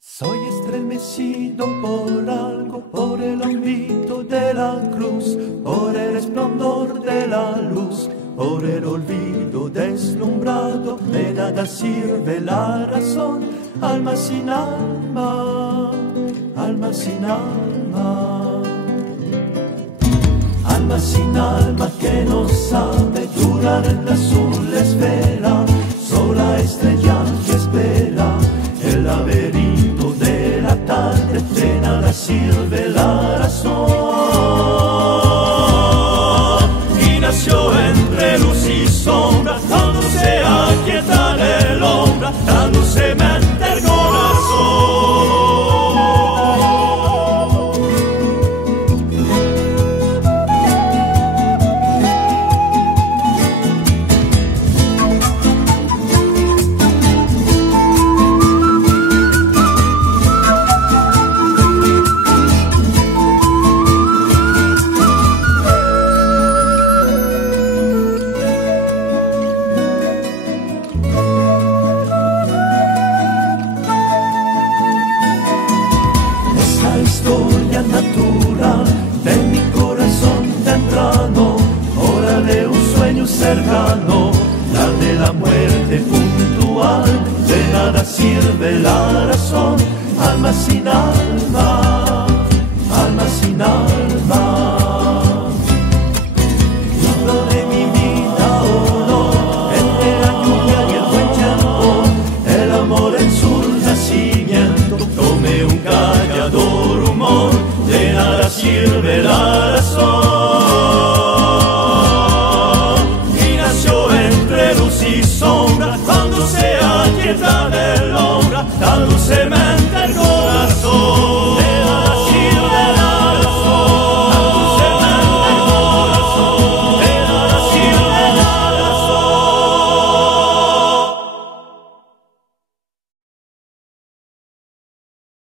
Soy estremecido por algo, por el ámbito de la cruz, por el resplandor de la luz, por el olvido deslumbrado. De nada sirve la razón, alma sin alma, alma sin alma. Alma sin alma que no sabe durar en la azul esfera, sola estrella que espera el laberinto de la tarde. De nada sirve la razón, y nació entre luz y sombra, dándose a quietar el hombre, dándose mente el corazón. Historia natural de mi corazón temprano, hora de un sueño cercano, la de la muerte puntual. De nada sirve la razón, alma sin alma, alma sin alma. Libro de mi vida o no, entre la lluvia y el buen tiempo, el amor en su nacimiento. Tome un callador humor, de nada sirve la razón, y nació entre luz y sombra, cuando se aquieta del hombre, dándose mente